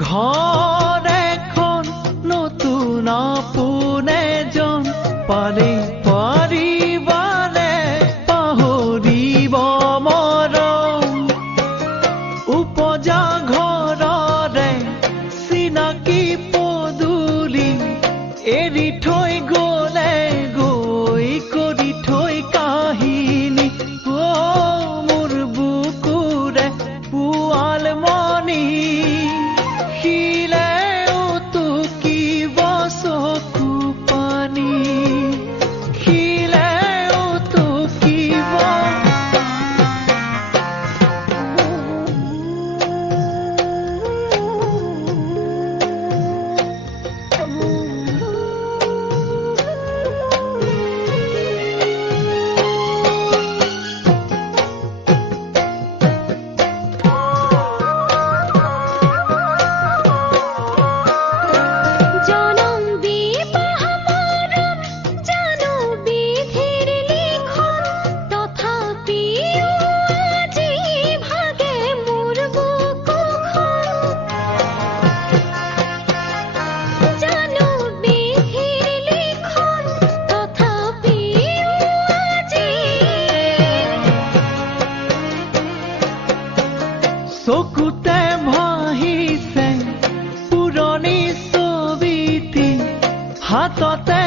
ঘৰ এখন নতুন আপোন এজন পালে পাৰিবানে পাহৰিব মৰম উপজা ঘৰৰে চিনাকি পদূলি এৰি থৈ গ'লে গৈ কৰি থৈ কাহিনী মোৰ বুকুৰে পুৱাল মণি শিলেও টুকিব চকু পানী শিলেও টুকিব চকুতে ভাহিছে পুৰণি ছবিটি হাততে